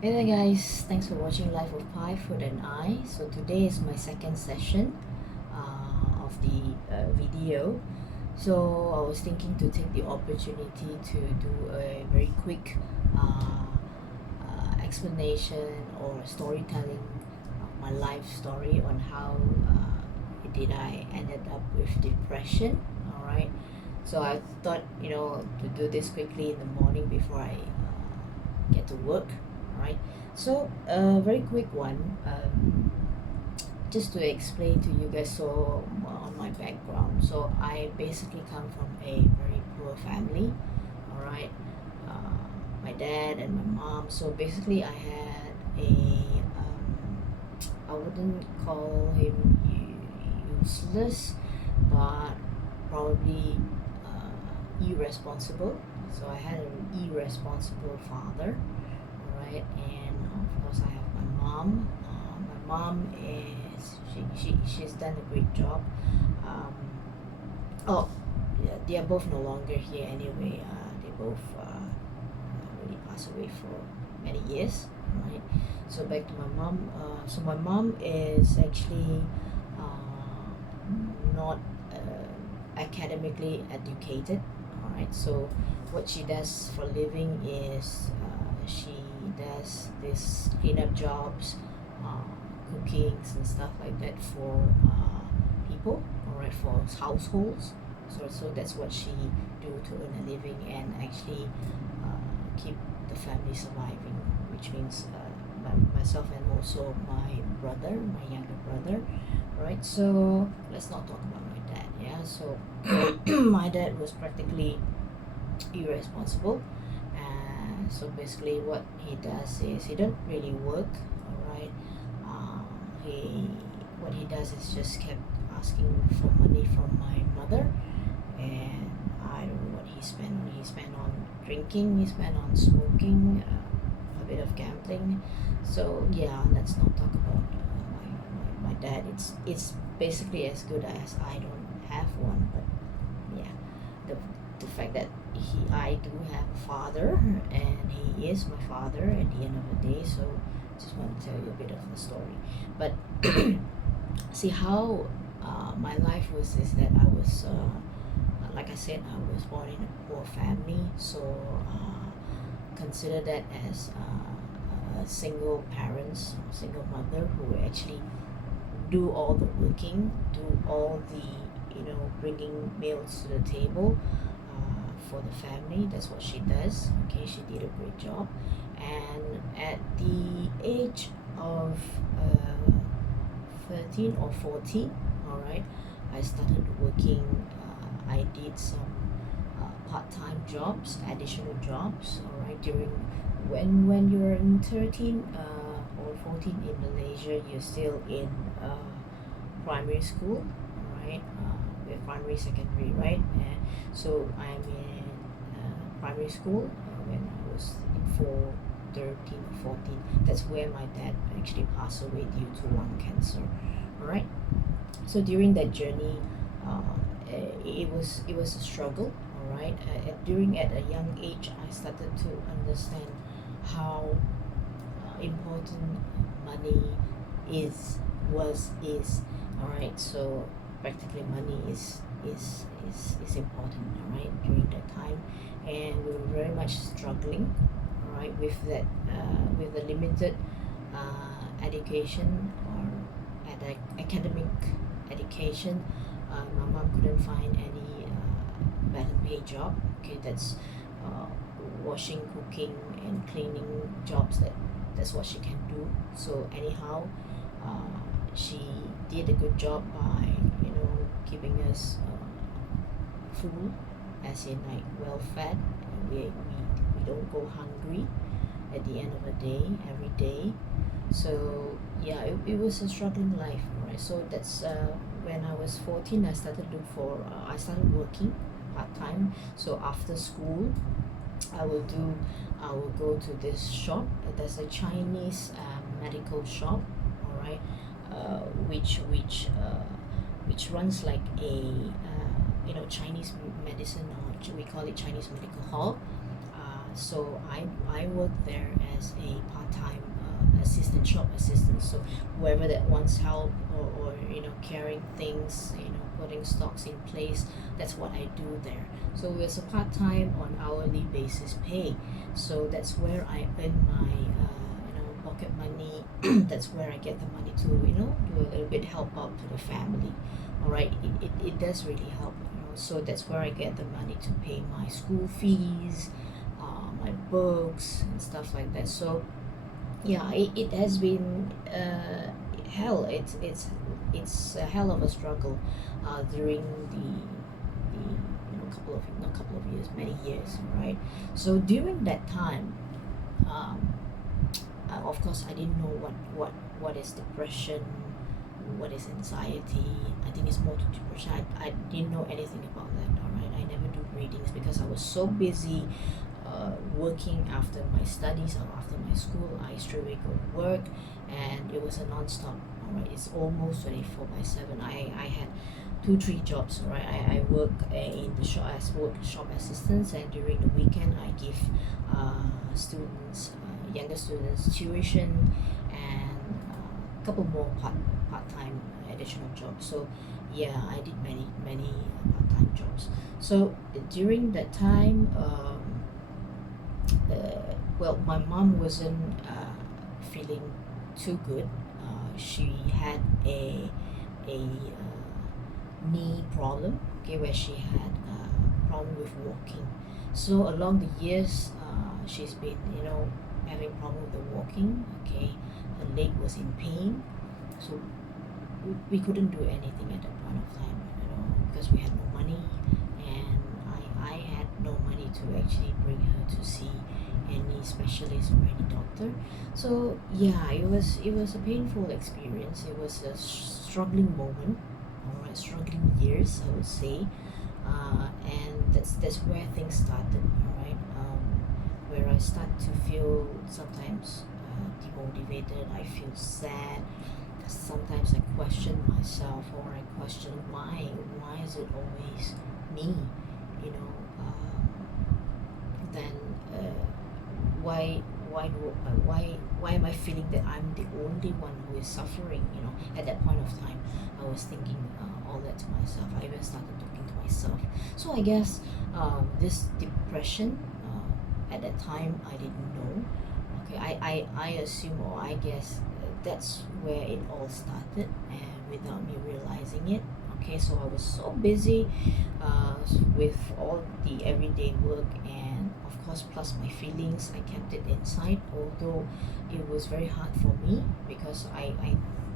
Hey there guys, thanks for watching Life of Pi, Food and I. So today is my second session of the video. So I was thinking to take the opportunity to do a very quick explanation or storytelling of my life story on how did I ended up with depression. Alright, so I thought to do this quickly in the morning before I get to work. Right, so a very quick one, just to explain to you guys on my background. So I basically come from a very poor family. All right, my dad and my mom. So basically I had I wouldn't call him useless, but probably irresponsible. So I had an irresponsible father. Right, and of course I have my mom. My mom is she's done a great job. um, oh yeah, they are both no longer here anyway. They both already passed away for many years. Right, so back to my mom. So my mom is actually not academically educated. All right, so what she does for living is she does this cleanup jobs, uh, cookings and stuff like that for people. All right, for households. So that's what she do to earn a living and actually keep the family surviving, which means myself and also my brother, my younger brother. Right, so let's not talk about my dad. Yeah, so my dad was practically irresponsible. So basically what he does is he don't really work. All right, he what he does is just kept asking for money from my mother, and I don't know what he spent on. He spent on drinking, he spent on smoking, a bit of gambling. So yeah, let's not talk about my dad. It's basically as good as I don't have one. But yeah, the fact that I do have a father, and he is my father at the end of the day. So just want to tell you a bit of the story. But see how my life was is that I was like I said, I was born in a poor family. So consider that as single parents, single mother who actually do all the working, do all the bringing meals to the table for the family. That's what she does. Okay, she did a great job. And at the age of 13 or 14, all right, I started working. I did some part-time jobs, additional jobs. All right, during when you're in 13 or 14 in Malaysia, you're still in primary school. All right, we're primary, secondary, right? And so I'm in primary school when I was in 13 or 14. That's where my dad actually passed away due to lung cancer. All right, so during that journey, it was a struggle. All right, at a young age I started to understand how important money is. All right, so practically money is important. All right, during that time, and we were very much struggling. All right, with that with the limited education or academic education. My mom couldn't find any better paid job. Okay, that's uh, washing, cooking, and cleaning jobs. That's what she can do. So anyhow, she did a good job by keeping us full, as in like well fed, and we don't go hungry at the end of the day every day. So yeah, it was a struggling life. Right, so that's when I was 14 I started working part-time. So after school I will do I will go to this shop. There's a Chinese medical shop. All right, which runs like a Chinese medicine, or we call it Chinese medical hall. So I work there as a part-time assistant, shop assistant. So whoever that wants help, or carrying things, putting stocks in place, that's what I do there. So it's a part-time on hourly basis pay. So that's where I earn my pocket money. That's where I get the money to do a little bit, help out to the family. All right, it does really help. So that's where I get the money to pay my school fees, my books and stuff like that. So yeah, it has been hell. It's a hell of a struggle during the couple of, not couple of years, many years, right? So during that time, um, of course I didn't know what is depression, what is anxiety. I think it's more to depression. I didn't know anything about that. All right, I never do readings because I was so busy working after my studies or after my school. I straight away go to work, and it was a non-stop. All right, it's almost 24/7. I had 2 3 jobs. All right, I work in the shop as shop assistants, and during the weekend I give students, younger students, tuition, and a couple more part-time additional jobs. So yeah, I did many part-time jobs. So during that time, well, my mom wasn't feeling too good. She had a knee problem, okay, where she had a problem with walking. So along the years, she's been having problem with the walking. Okay, her leg was in pain, so we couldn't do anything at that point of time, because we had no money, and I had no money to actually bring her to see any specialist or any doctor. So yeah, it was a painful experience. It was a struggling moment, or struggling years, I would say. And that's where things started. All right, where I start to feel sometimes demotivated. I feel sad. Sometimes I question myself, or I question why is it always me, you know then why am I feeling that I'm the only one who is suffering? At that point of time, I was thinking all that to myself. I even started talking to myself. So I guess this depression, at that time I didn't know. Okay, I assume, or I guess, that's where it all started, and without me realizing it. Okay, so I was so busy with all the everyday work, and of course plus my feelings. I kept it inside, although it was very hard for me, because I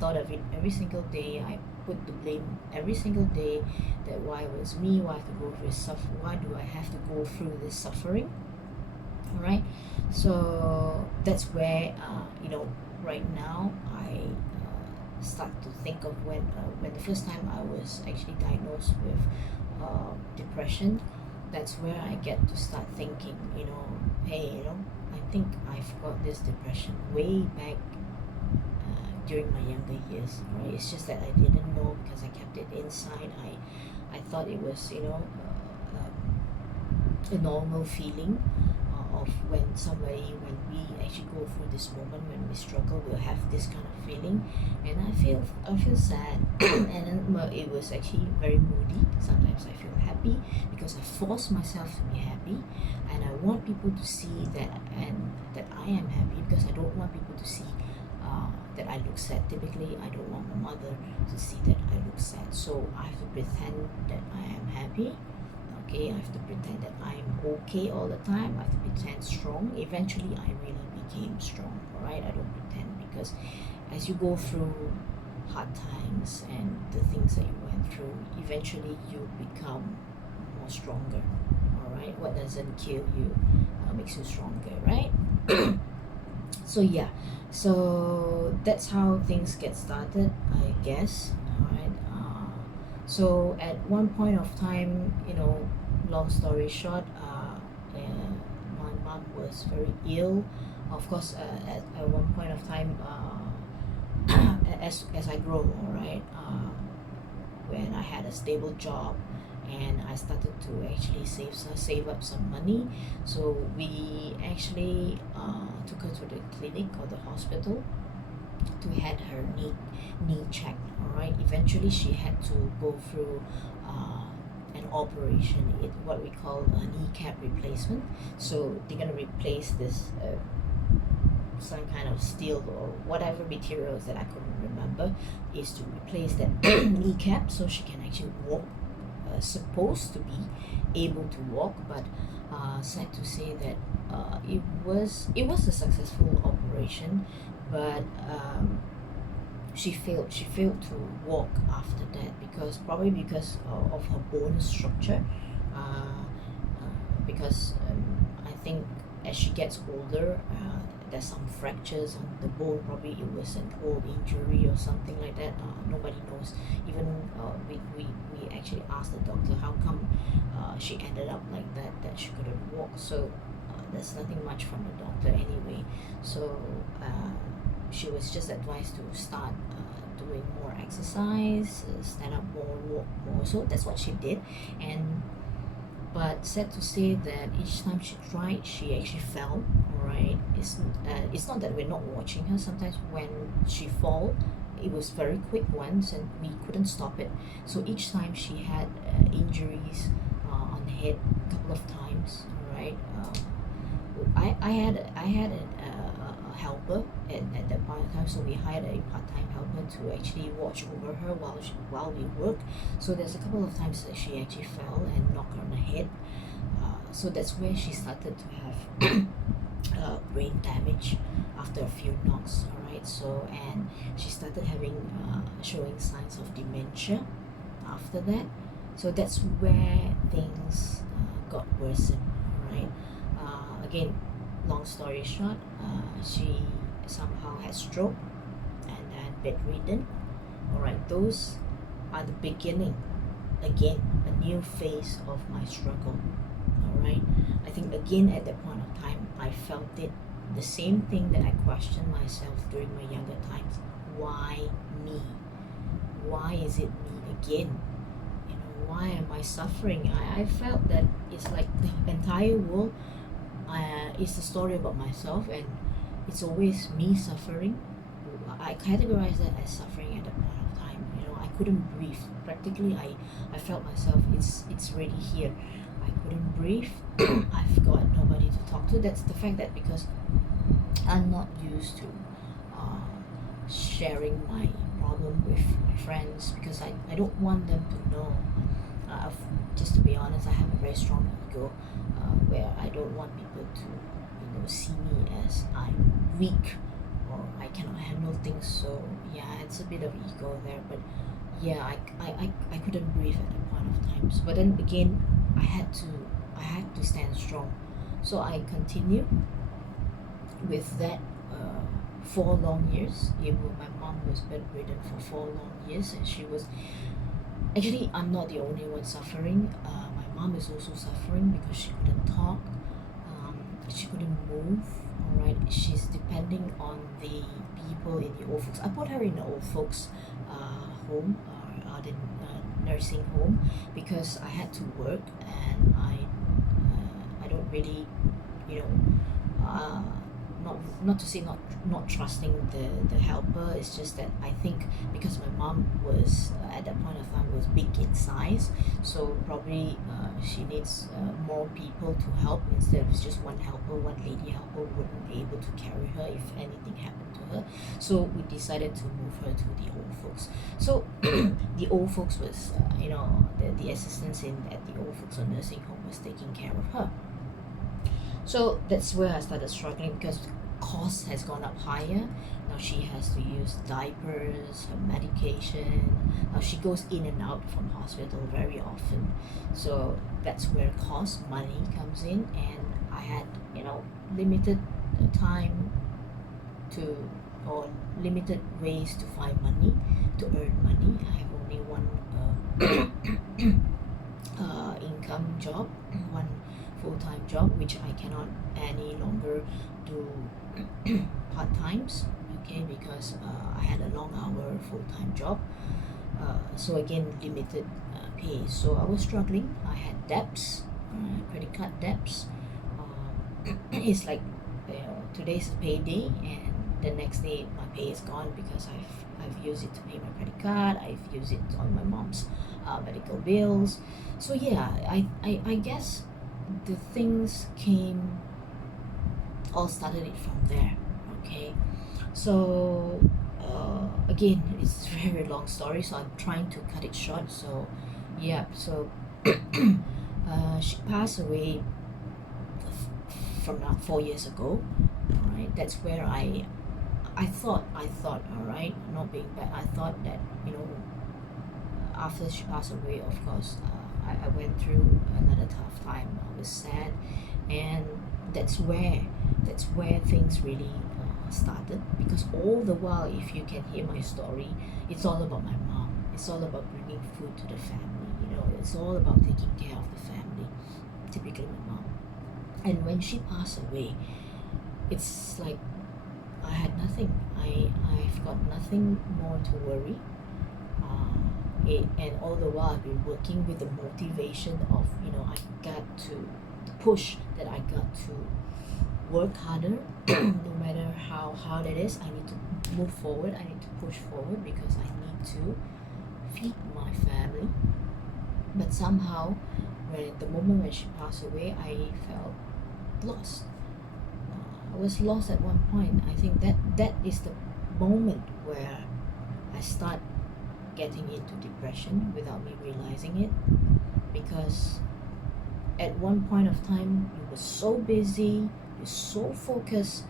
thought of it every single day. I put the blame every single day, that why it was me, why I have to go through this why do I have to go through this suffering. All right, so that's where right now I start to think of when the first time I was actually diagnosed with depression. That's where I get to start thinking, hey, I think I've got this depression way back during my younger years. Right, it's just that I didn't know, because I kept it inside. I thought it was a normal feeling of when we actually go through this moment, when we struggle, we'll have this kind of feeling. And I feel sad. And then, well, it was actually very moody. Sometimes I feel happy, because I force myself to be happy, and I want people to see that, and that I am happy, because I don't want people to see that I look sad. Typically, I don't want my mother to see that I look sad, so I have to pretend that I am happy. Okay, I have to pretend that I'm okay all the time. I have to pretend strong. Eventually, I really became strong. All right, I don't pretend, because as you go through hard times and the things that you went through, eventually you become more stronger. All right, what doesn't kill you makes you stronger, right? So yeah, so that's how things get started, I guess. All right. So at one point of time, long story short, my mom was very ill. Of course, at one point of time, as I grow, all right, when I had a stable job, and I started to actually save up some money. So we actually took her to the clinic or the hospital to had her knee checked. All right, eventually she had to go through an operation, what we call a kneecap replacement. So they're gonna replace this some kind of steel or whatever materials that I couldn't remember, is to replace that kneecap so she can actually walk, supposed to be able to walk. But sad to say that it was a successful operation, but she failed to walk after that, because of her bone structure. Because I think as she gets older, there's some fractures on the bone. Probably it was an old injury or something like that. Nobody knows. Even we actually asked the doctor how come she ended up like that she couldn't walk. So there's nothing much from the doctor anyway. So she was just advised to start doing more exercise, stand up more, walk more. So that's what she did. And but sad to say that each time she tried, she actually fell. All right, it's not that we're not watching her. Sometimes when she fall, it was very quick once, and we couldn't stop it. So each time she had injuries on the head a couple of times. All right. I had a helper at that point in time, so we hired a part-time helper to actually watch over her while we work. So there's a couple of times that she actually fell and knocked on the head. So that's where she started to have brain damage after a few knocks. All right. So and she started having showing signs of dementia after that. So that's where things got worsened. All right. Again, long story short, she somehow had stroke and then bedridden. All right, those are the beginning. Again, a new phase of my struggle. All right, I think again at that point of time, I felt it, the same thing that I questioned myself during my younger times. Why me? Why is it me again? Why am I suffering? I felt that it's like the entire world it's a story about myself, and it's always me suffering. I categorize that as suffering at that point of time. I couldn't breathe. Practically, I felt myself. It's already here. I couldn't breathe. I've got nobody to talk to. That's the fact that because I'm not used to sharing my problem with my friends, because I don't want them to know. Just to be honest, I have a very strong ego, where I don't want people to see me as I'm weak or I cannot handle things. So yeah, it's a bit of ego there. But yeah, I couldn't breathe at that point of times. But then again, I had to stand strong. So I continued with that 4 long years. My mom was bedridden for 4 long years, and she was actually, I'm not the only one suffering. My mom is also suffering because she couldn't talk, she couldn't move. All right, she's depending on the people in the old folks. I put her in the old folks home, or the nursing home, because I had to work, and I don't really, you know, not to say not trusting the helper. It's just that I think because my mom was at that point of time was big in size, so probably she needs more people to help instead of just one helper. One lady helper wouldn't be able to carry her if anything happened to her. So we decided to move her to the old folks. So the old folks was the assistants at the old folks or nursing home was taking care of her. So that's where I started struggling, because cost has gone up higher. Now she has to use diapers, her medication. Now she goes in and out from hospital very often. So that's where money comes in, and I had limited time or limited ways to find money, to earn money. I have only one income job, one full-time job, which I cannot any longer do part-times, okay, because I had a long hour full-time job. So again, limited pay. So I was struggling. I had debts, credit card debts. It's like, today's payday, and the next day my pay is gone because I've used it to pay my credit card. I've used it on my mom's medical bills. So yeah, I guess the things came, all started it from there. Okay, so again, it's a very long story, so I'm trying to cut it short. So yeah, so she passed away from now 4 years ago. All right, that's where I thought, all right, not being bad, I thought that, after she passed away, of course, I went through another tough time. I was sad, and that's where that's where things really started. Because all the while, if you can hear my story, it's all about my mom. It's all about bringing food to the family. It's all about taking care of the family. Typically, my mom. And when she passed away, it's like I had nothing. I've got nothing more to worry. And all the while I've been working with the motivation of, I got to push, that I got to work harder. No matter how hard it is, I need to move forward. I need to push forward because I need to feed my family. But somehow, the moment when she passed away, I felt lost. I was lost at one point. I think that is the moment where I start getting into depression without me realizing it. Because at one point of time, you were so busy, you're so focused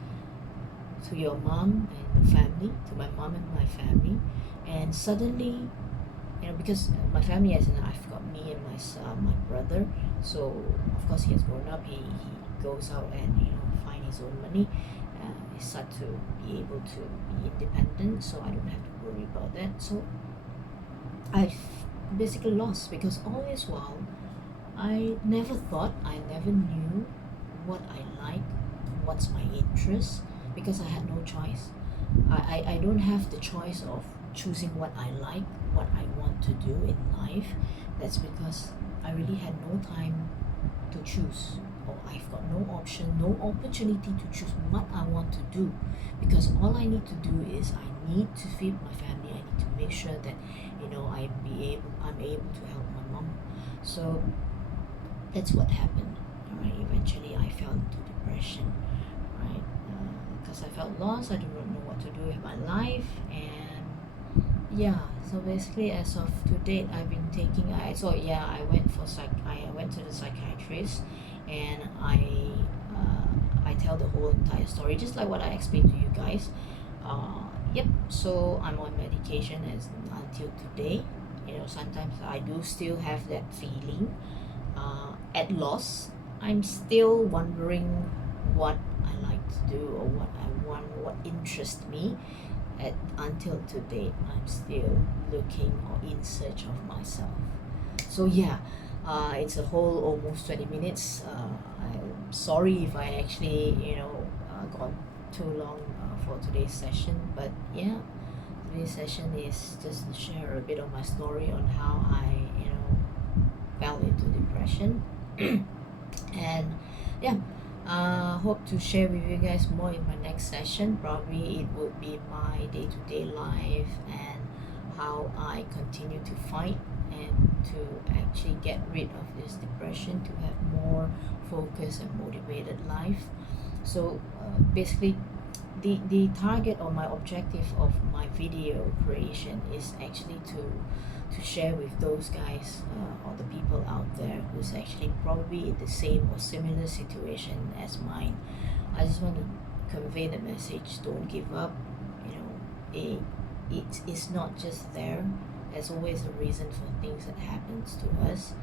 to your mom and the family, to my mom and my family, and suddenly, because my family, as in I've got me and my son, my brother. So of course he has grown up. He goes out and find his own money. He start to be able to be independent, so I don't have to worry about that. So I've basically lost, because all this while I never thought, I never knew what I like, what's my interest, because I had no choice. I don't have the choice of choosing what I like, what I want to do in life. That's because I really had no time to choose, or I've got no option, no opportunity to choose what I want to do, because all I need to do is I need to feed my family. I need to make sure that I'm able to help my mom. So that's what happened. All right, eventually I fell into depression, right? Because I felt lost. I do not know what to do with my life. And yeah, so basically, as of to date, I've been taking I went to the psychiatrist, and I tell the whole entire story, just like what I explained to you guys. Yep, so I'm on medication until today. Sometimes I do still have that feeling, at loss. I'm still wondering what I like to do, or what I want, what interests me. Until today, I'm still looking or in search of myself. So yeah, it's a whole almost 20 minutes. I'm sorry if I actually got too long for today's session, but yeah, today's session is just to share a bit of my story on how I fell into depression. And yeah, hope to share with you guys more in my next session. Probably it would be my day-to-day life, and how I continue to fight and to actually get rid of this depression, to have more focused and motivated life. So basically, the target or my objective of my video creation is actually to share with those guys, or the people out there who's actually probably in the same or similar situation as mine. I just want to convey the message: don't give up. It's not just there. There's always a reason for things that happens to us.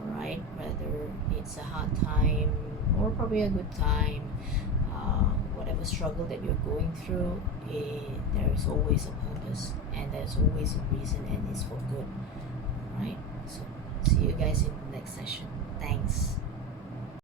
All right, whether it's a hard time or probably a good time, whatever struggle that you're going through, there is always a purpose, and there's always a reason, and it's for good. All right, so see you guys in the next session. Thanks.